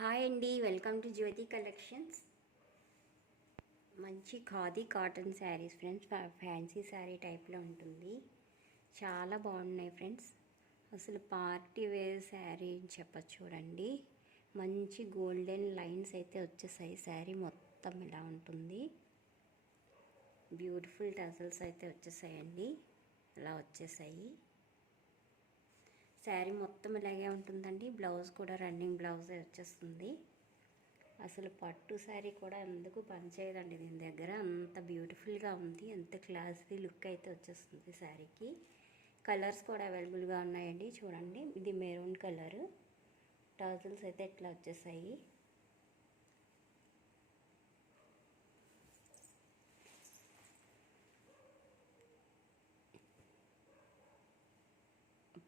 Hi అండి, welcome to Jyothi collections. మంచి khadi cotton saris friends, fancy sari టైప్లో ఉంటుంది. చాలా బాగున్నాయి ఫ్రెండ్స్. అసలు పార్టీ వేర్ శారీ అని చెప్పచ్చు. చూడండి, మంచి గోల్డెన్ లైన్స్ అయితే వచ్చేసాయి. శారీ మొత్తం ఇలా ఉంటుంది. బ్యూటిఫుల్ టజల్స్ అయితే వచ్చేసాయండి. ఇలా వచ్చేసాయి. శారీ మొత్తం ఇలాగే ఉంటుందండి. బ్లౌజ్ కూడా రన్నింగ్ బ్లౌజే వచ్చేస్తుంది. అసలు పట్టు శారీ కూడా ఎందుకు పనిచేయదండి దీని దగ్గర. అంత బ్యూటిఫుల్గా ఉంది, అంత క్లాసీ లుక్ అయితే వచ్చేస్తుంది శారీకి. కలర్స్ కూడా అవైలబుల్గా ఉన్నాయండి. చూడండి, ఇది మెరూన్ కలర్. టజల్స్ అయితే ఇట్లా వచ్చేసాయి.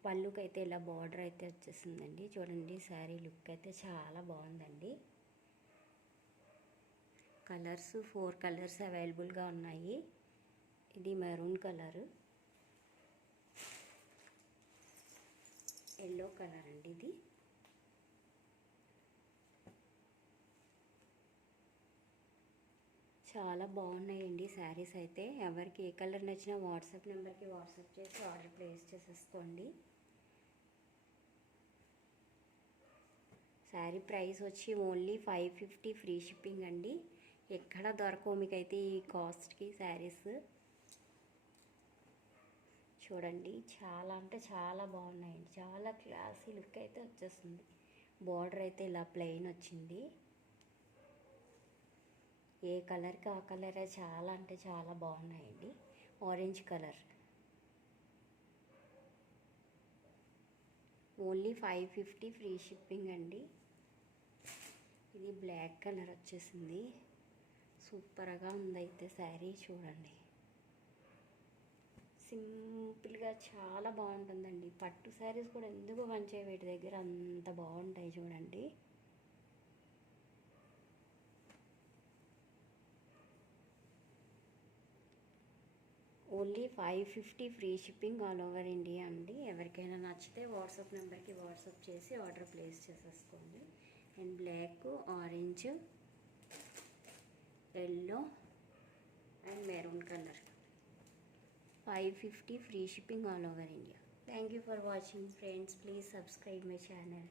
పళ్ళుకి అయితే ఇలా బార్డర్ అయితే వచ్చేసిందండి. చూడండి, శారీ లుక్ అయితే చాలా బాగుందండి. కలర్స్ 4 కలర్స్ అవైలబుల్గా ఉన్నాయి. ఇది మెరూన్ కలరు, ఎల్లో కలర్ అండి. ఇది చాలా బాగున్నాయండి శారీస్ అయితే. ఎవరికి ఏ కలర్ నచ్చినా వాట్సాప్ నెంబర్కి వాట్సాప్ చేసి ఆర్డర్ ప్లేస్ చేసేసుకోండి. శారీ ప్రైస్ వచ్చి ఓన్లీ 550 ఫ్రీ షిప్పింగ్ అండి. ఎక్కడ దొరకవు మీకైతే ఈ కాస్ట్కి శారీస్. చూడండి, చాలా అంటే చాలా బాగున్నాయండి. చాలా క్లాసీ లుక్ అయితే వచ్చేస్తుంది. బార్డర్ అయితే ఇలా ప్లెయిన్ వచ్చింది. ఏ కలర్కి ఆ కలరే చాలా అంటే చాలా బాగున్నాయండి. Orange colour only 550 free shipping అండి. ఇది బ్లాక్ కలర్ వచ్చేసింది. సూపర్గా ఉందైతే శారీ. చూడండి, సింపుల్గా చాలా బాగుంటుందండి. పట్టు శారీస్ కూడా ఎందుకు మంచిగా వీటి దగ్గర అంత బాగుంటాయి. చూడండి, only 550 free shipping all over India అండి. ఎవరికైనా నచ్చితే వాట్సాప్ నెంబర్కి వాట్సాప్ చేసి ఆర్డర్ ప్లేస్ చేసేసుకోండి. And black, orange, yellow and maroon colour 550 free shipping all over India. Thank you for watching friends. Please subscribe my channel.